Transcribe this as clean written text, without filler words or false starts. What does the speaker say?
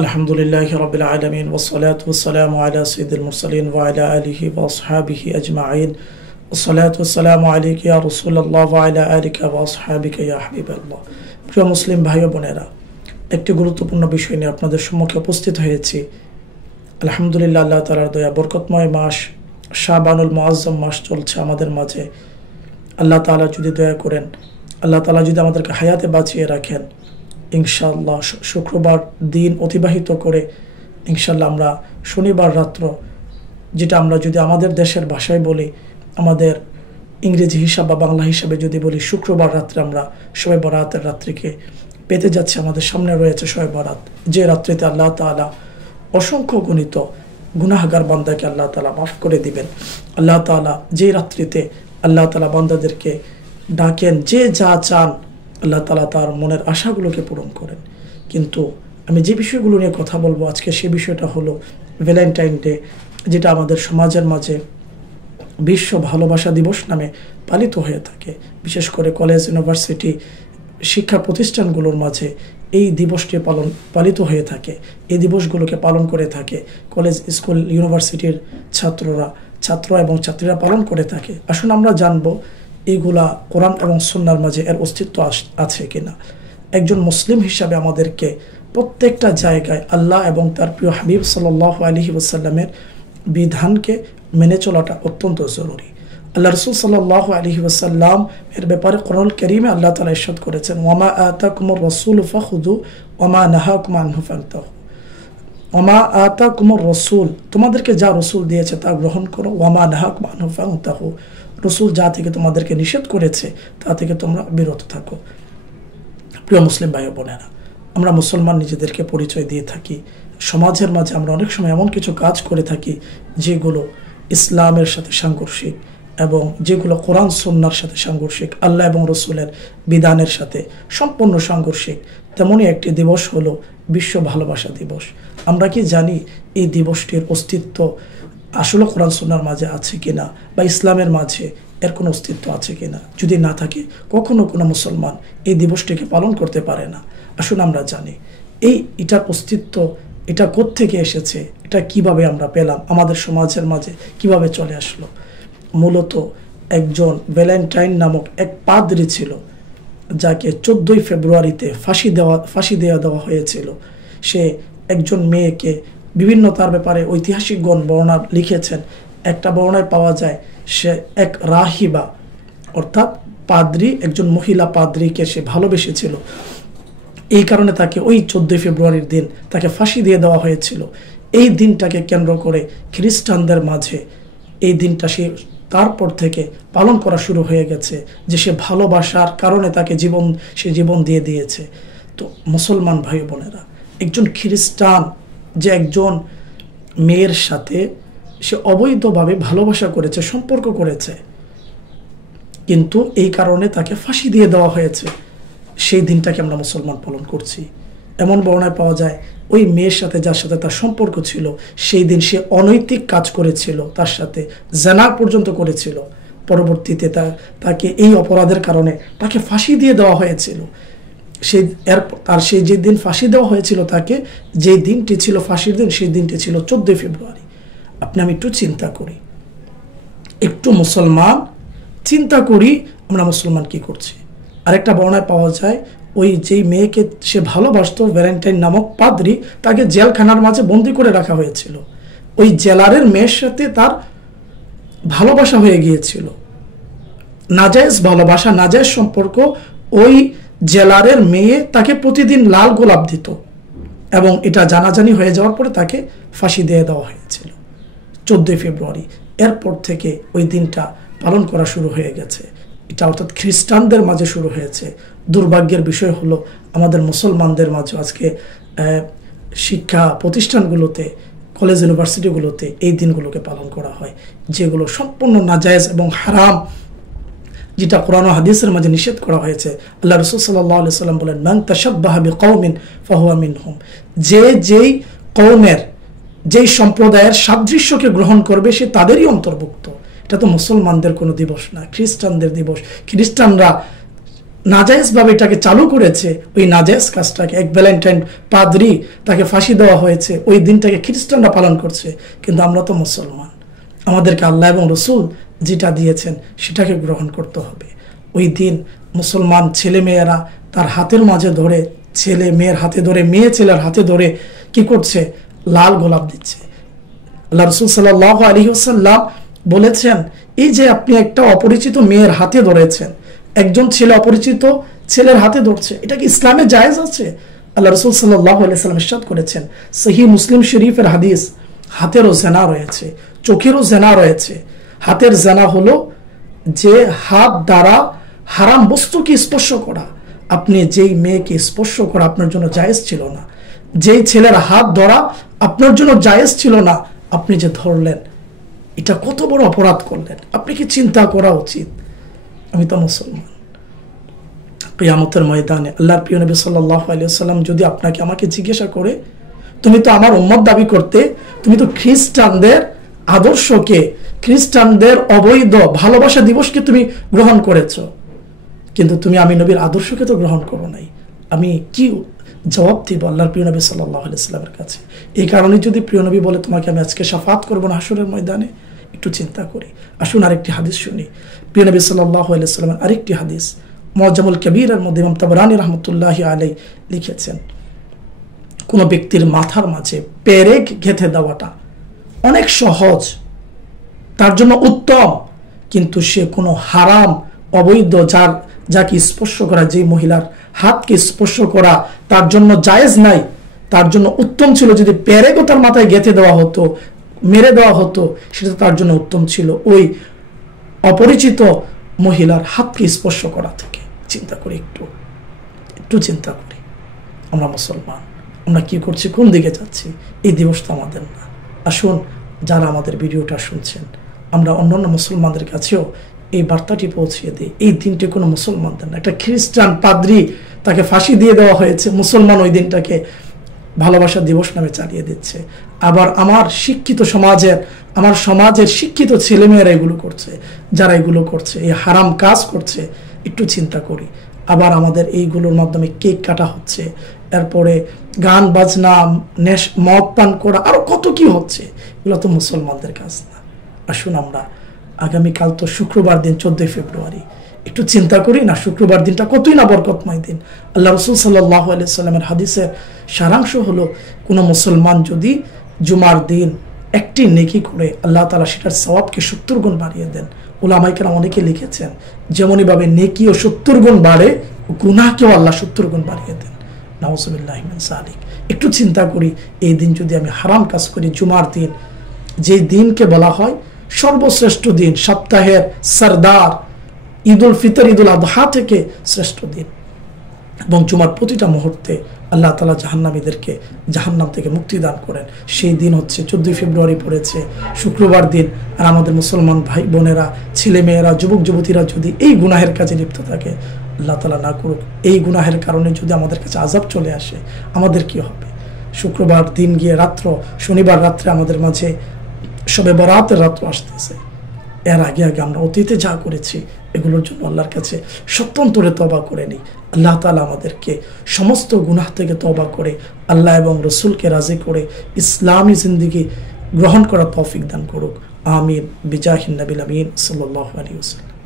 আলহামদুলিল্লাহি রাব্বিল আলামিন ওয়াসসালাতু ওয়াসসালামু আলা সাইয়্যিদিল মুরসালিন ওয়া আলা আলিহি ওয়া আসহাবিহি আজমাইন ওয়াসসালাতু ওয়াসসালামু আলাইকা ইয়া রাসূলুল্লাহ ওয়া আলা আলিকা ওয়া আসহাবিকা ইয়া হাবিবাল্লাহ। প্রিয় মুসলিম ভাই ও বোনেরা, একটি গুরুত্বপূর্ণ বিষয় নিয়ে আপনাদের সম্মুখে উপস্থিত হয়েছি। আলহামদুলিল্লাহ, আল্লাহ তাআলার দয়া, বরকতময় মাস শাবানুল মুআজ্জম মাস চলছে আমাদের মাঝে। আল্লাহ তাআলা যদি দয়া করেন, আল্লাহ তাআলা যদি আমাদেরকে হায়াতে বাঁচিয়ে রাখেন, ইনশাআল্লাহ শুক্রবার দিন অতিবাহিত করে ইনশাআল্লাহ আমরা শনিবার রাত্র, যেটা আমরা যদি আমাদের দেশের ভাষায় বলি, আমাদের ইংরেজি হিসাব বা বাংলা হিসাবে যদি বলি, শুক্রবার রাত্রে আমরা শবে বরাতের রাত্রিকে পেতে যাচ্ছি। আমাদের সামনে রয়েছে শবে বরাত, যে রাত্রিতে আল্লাহ তাআলা অসংখ্য গণিত গুনাহগার বান্দাকে আল্লাহ তাআলা মাফ করে দিবেন। আল্লাহ তাআলা যে রাত্রিতে আল্লাহ তাআলা বান্দাদেরকে ডাকেন, যে যা চান আল্লাহ তাআলা তার মনের আশাগুলোকে পূরণ করেন। কিন্তু আমি যে বিষয়গুলো নিয়ে কথা বলবো আজকে, সে বিষয়টা হলো ভ্যালেন্টাইন ডে, যেটা আমাদের সমাজের মাঝে বিশ্ব ভালোবাসা দিবস নামে পালিত হয়ে থাকে। বিশেষ করে কলেজ, ইউনিভার্সিটি, শিক্ষা প্রতিষ্ঠানগুলোর মাঝে এই দিবসটি পালিত হয়ে থাকে। এই দিবসগুলোকে পালন করে থাকে কলেজ, স্কুল, ইউনিভার্সিটির ছাত্র এবং ছাত্রীরা পালন করে থাকে। আসুন আমরা জানবো এইগুলা কোরআন এবং সুন্নাহর মাঝে এর অস্তিত্ব আছে কিনা। একজন মুসলিম হিসাবে আমাদেরকে প্রত্যেকটা জায়গায় আল্লাহ এবং তার প্রিয় হাবিব সাল্লাল্লাহু আলাইহি ওয়াসাল্লামের বিধানকে মেনে চলাটা অত্যন্ত জরুরি। আল্লাহ রাসূল সাল্লাল্লাহু আলাইহি ওয়াসাল্লাম এর ব্যাপারে কোরআনুল কারীমে আল্লাহ তাআলা ইরশাদ করেছেন, ওয়ামা আতাকুমুর রাসূলু ফাখুযু ওয়ামা নাহাকুম আনহু ফান্তাহু। ওয়ামা আতাকুমুর রাসূল, তোমাদেরকে যা রাসূল দিয়েছে তা গ্রহণ করো, ওয়ামা নাহাকুম আনহু ফান্তাহু, রাসূল যা থেকে তোমাদেরকে নিষেধ করেছে তা থেকে তোমরা বিরত থাকো। প্রিয় মুসলিম ভাই ও বোনেরা, আমরা মুসলমান নিজেদেরকে পরিচয় দিয়ে থাকি। সমাজের মাঝে আমরা অনেক সময় এমন কিছু কাজ করে থাকি যেগুলো ইসলামের সাথে সাংঘর্ষিক এবং যেগুলো কোরআন সুন্নাহর সাথে সাংঘর্ষিক, আল্লাহ এবং রসুলের বিধানের সাথে সম্পূর্ণ সাংঘর্ষিক। তেমনই একটি দিবস হলো বিশ্ব ভালোবাসা দিবস। আমরা কি জানি এই দিবসটির অস্তিত্ব আসলে কোরআন সুন্নাহর মাঝে আছে কিনা, বা ইসলামের মাঝে এর কোনো অস্তিত্ব আছে কিনা? যদি না থাকে, কখনো কোনো মুসলমান এই দিবসটিকে পালন করতে পারে না। আসুন আমরা জানি এটার অস্তিত্ব, এটা কোত্থেকে এসেছে, এটা কিভাবে আমরা পেলাম, আমাদের সমাজের মাঝে কিভাবে চলে আসলো। মূলত একজন ভ্যালেন্টাইন নামক এক পাদ্রী ছিল, যাকে 14 ফেব্রুয়ারিতে ফাঁসি দেওয়া হয়েছিল। সে একজন মেয়েকে বিভিন্ন তার ব্যাপারে ঐতিহাসিকগণ বর্ণনা লিখেছেন। একটা বর্ণনায় পাওয়া যায় সে এক রাহিবা, অর্থাৎ পাদ্রী, একজন মহিলা পাদ্রীকে সে ভালোবেসেছিল। এই কারণে তাকে ওই 14 ফেব্রুয়ারির দিন তাকে ফাঁসি দিয়ে দেওয়া হয়েছিল। এই দিনটাকে কেন্দ্র করে খ্রিস্টানদের মাঝে এই দিনটা তারপর থেকে পালন করা শুরু হয়ে গেছে, যে সে ভালোবাসার কারণে তাকে জীবন দিয়ে দিয়েছে। তো মুসলমান ভাই বোনেরা, একজন খ্রিস্টান যে একজন মেয়ের সাথে সে অবৈধভাবে ভালোবাসা করেছে, সম্পর্ক করেছে, কিন্তু এই কারণে তাকে ফাঁসি দিয়ে দেওয়া হয়েছে, সেই দিনটাকে আমরা মুসলমান পালন করছি। এমন বর্ণনায় পাওয়া যায় ওই মেয়ের সাথে, যার সাথে তার সম্পর্ক ছিল, সেই দিন সে অনৈতিক কাজ করেছিল, তার সাথে জানা পর্যন্ত করেছিল। পরবর্তীতে তাকে এই অপরাধের কারণে তাকে ফাঁসি দিয়ে দেওয়া হয়েছিল। সেই যে দিন ফাঁসি দেওয়া হয়েছিল তাকে, যে দিনটি ছিল ফাঁসির দিন, সেই দিনটি ছিল 14 ফেব্রুয়ারি। আমি একটু চিন্তা করি, চিন্তা করি আমরা মুসলমান কি করছি। আরেকটা বর্ণনায় পাওয়া যায় ওই যেই মেয়েকে সে ভালোবাসত, ভ্যালেন্টাইন নামক পাদ্রী, তাকে জেলখানার মাঝে বন্দি করে রাখা হয়েছিল। ওই জেলারের মেয়ের সাথে তার ভালোবাসা হয়ে গিয়েছিল, নাজায়েজ ভালোবাসা, নাজায়েজ সম্পর্ক। ওই জেলারের মেয়ে তাকে প্রতিদিন লাল গোলাপ দিত এবং এটা জানাজানি হয়ে যাওয়ার পরে তাকে ফাঁসি দিয়ে দেওয়া হয়েছিল 14 ফেব্রুয়ারি। এরপর থেকে ওই দিনটা পালন করা শুরু হয়ে গেছে। এটা অর্থাৎ খ্রিস্টানদের মাঝে শুরু হয়েছে। দুর্ভাগ্যের বিষয় হলো আমাদের মুসলমানদের মাঝে আজকে শিক্ষা প্রতিষ্ঠানগুলোতে, কলেজ, ইউনিভার্সিটিগুলোতে এই দিনগুলোকে পালন করা হয়, যেগুলো সম্পূর্ণ নাজায়েজ এবং হারাম, যেটা কোরআন ও হাদিসের মাঝে নিষেধ করা হয়েছে। আল্লাহ রাসূল সাল্লাল্লাহু আলাইহি ওয়াসাল্লাম বলেন, মান তাশাব্বাহা বিকওমিন ফাহুয়া মিনহুম, যেই কওমের, যেই সম্প্রদায়ের সাদৃশ্যকে গ্রহণ করবে সে তাদেরই অন্তর্ভুক্ত। এটা তো মুসলমানদের কোনো দিবস না, খ্রিস্টানদের দিবস। খ্রিস্টানরা নাজায়েজ ভাবে এটাকে চালু করেছে, ওই নাজায়েজ কাজটাকে, এক ভ্যালেন্টাইন পাদ্রী তাকে ফাঁসি দেওয়া হয়েছে, ওই দিনটাকে খ্রিস্টানরা পালন করছে। কিন্তু আমরা তো মুসলমান, আমাদেরকে আল্লাহ এবং রসুল যেটা দিয়েছেন সেটাকে গ্রহণ করতে হবে। ওই দিন মুসলমান ছেলে মেয়েরা তার হাতের মাঝে ধরে, ছেলে মেয়ের হাতে ধরে, মেয়ে ছেলের হাতে ধরে কি করছে? লাল গোলাপ দিচ্ছে। আল্লাহ রসুল সাল্লাল্লাহু আলাইহি ওয়াসাল্লাম বলেছেন, এই যে আপনি একটা অপরিচিত মেয়ের হাতে ধরেছেন, একজন ছেলে অপরিচিত ছেলের হাতে ধরছে, এটা কি ইসলামে জায়েজ আছে? আল্লাহ রসুল সাল্লাল্লাহু আলাইহি ওয়াসাল্লাম ইরশাদ করেছেন, সহিহ মুসলিম শরীফের হাদিস, হাতেরও জেনা রয়েছে, চোখেরও জেনা রয়েছে। হাতের জেনা হলো যে হাত দ্বারা হারাম বস্তুকে স্পর্শ করা। আপনি যেই মেয়েকে স্পর্শ করা আপনার জন্য জায়েজ ছিল না, যেই ছেলের হাত ধরা আপনার জন্য জায়েজ ছিল না, আপনি যে ধরলেন, এটা কত বড় অপরাধ করলেন। আপনি কি চিন্তা করা উচিত? আমি তো মুসলমান, কিয়ামতের ময়দানে আল্লাহর প্রিয় নবী সাল্লাল্লাহু আলাইহি ওয়াসাল্লাম যদি আপনাকে আমাকে জিজ্ঞাসা করে, তুমি তো আমার উম্মত দাবি করতে, তুমি তো খ্রিস্টানদের আদর্শকে, খ্রিস্টানদের অবৈধ ভালোবাসা দিবসকে তুমি গ্রহণ করেছো, কিন্তু তুমি আমি নবীর আদর্শকে তো গ্রহণ করো নাই, আমি কি জবাব দিব আল্লাহর প্রিয় নবী সাল্লাল্লাহু আলাইহি ওয়াসাল্লামের কাছে? এই কারণে যদি প্রিয় নবী বলে তোমাকে আমি আজকে শাফাত করবো না হাসরের ময়দানে, একটু চিন্তা করি। আসুন আরেকটি হাদিস শুনি। প্রিয় নবী সাল্লাল্লাহু আলাইহি ওয়াসাল্লামের আরেকটি হাদিস মুআজ্জামুল কবীরের মধ্যে ইমাম তাবরানী রাহমাতুল্লাহি আলাইহি লিখেছেন, কোন ব্যক্তির মাথার মাঝে পেরেক গেঁথে দেওয়াটা অনেক সহজ, তার জন্য উত্তম, কিন্তু সে কোনো হারাম অবৈধ যাকে স্পর্শ করা, যে মহিলার হাতকে স্পর্শ করা তার জন্য জায়েজ নাই, তার জন্য উত্তম ছিল যদি পেরেকও তার মাথায় গেঁথে দেওয়া হতো, মেরে দেওয়া হতো, সেটা তার জন্য উত্তম ছিল ওই অপরিচিত মহিলার হাতকে স্পর্শ করা থেকে। চিন্তা করি, একটু চিন্তা করি, আমরা মুসলমান, আমরা কি করছি, কোন দিকে যাচ্ছি? এই দিবসটা আমাদের না। আসুন যারা আমাদের ভিডিওটা শুনছেন, আমরা অন্যান্য মুসলমানদের কাছেও এই বার্তাটি পৌঁছিয়ে দিই, এই দিনটি কোনো মুসলমানদের না। একটা খ্রিস্টান পাদ্রী, তাকে ফাঁসি দিয়ে দেওয়া হয়েছে, মুসলমান ওই দিনটাকে ভালোবাসা দিবস নামে চালিয়ে দিচ্ছে। আবার আমার সমাজের শিক্ষিত ছেলেমেয়েরা এগুলো করছে, যারা এগুলো করছে, এই হারাম কাজ করছে, একটু চিন্তা করি। আবার আমাদের এইগুলোর মাধ্যমে কেক কাটা হচ্ছে, এরপরে গান বাজনা, মদ পান করা, আরো কত কি হচ্ছে, এগুলো তো মুসলমানদের কাজ না। আসুন আমরা আগামীকাল তো শুক্রবার দিন 14 ফেব্রুয়ারি, একটু চিন্তা করি না, শুক্রবার দিনটা কতই না বরকতময় দিন। আল্লাহ রসুল সাল্লাল্লাহু আলাইহি ওয়াসাল্লামের হাদিসের সারাংশ হলো, কোনো মুসলমান যদি জুমার দিন একটি নেকি করে, আল্লাহ তাআলা সেটার সওয়াবকে 70 গুণ বাড়িয়ে দেন। উলামায়ে কেরাম অনেকে লিখেছেন, যেমনই ভাবে নেকিও 70 গুণ বাড়ে, গুনাহকেও আল্লাহ 70 গুণ বাড়িয়ে দেন। নাউযুবিল্লাহি মিন যালিক। একটু চিন্তা করি, এই দিন যদি আমি হারাম কাজ করি, জুমার দিন, যে দিনকে বলা হয় সর্বশ্রেষ্ঠ দিন, সপ্তাহের সরদার, ঈদুল ফিতর, ঈদুল আযহা থেকে শ্রেষ্ঠ দিন, এবং জুমার প্রতিটা মুহূর্তে আল্লাহ তাআলা জাহান্নামীদেরকে জাহান্নাম থেকে মুক্তি দান করেন। সেই দিন হচ্ছে 14 ফেব্রুয়ারি পড়েছে শুক্রবার দিন। আর আমাদের মুসলমান ভাই বোনেরা, ছেলে মেয়েরা, যুবক যুবতীরা যদি এই গুনাহের কাজে লিপ্ত থাকে, আল্লাহ তাআলা না করুক, এই গুনাহের কারণে যদি আমাদের কাছে আযাব চলে আসে, আমাদের কি হবে? শুক্রবার দিন গিয়ে শনিবার রাত্রে আমাদের মাঝে শবে বরাতের রাত্র আসতেছে। এর আগে আমরা অতীতে যা করেছি এগুলোর জন্য আল্লাহর কাছে সত্যন্তরে তওবা করে নিই। আল্লাহ তাআলা আমাদেরকে সমস্ত গুনাহ থেকে তওবা করে আল্লাহ এবং রসুলকে রাজি করে ইসলামী জিন্দেগি গ্রহণ করার তৌফিক দান করুক। আমিন। বিজাহিন নবিল আমিন সাল্লাল্লাহু আলাইহি ওয়াসাল্লাম।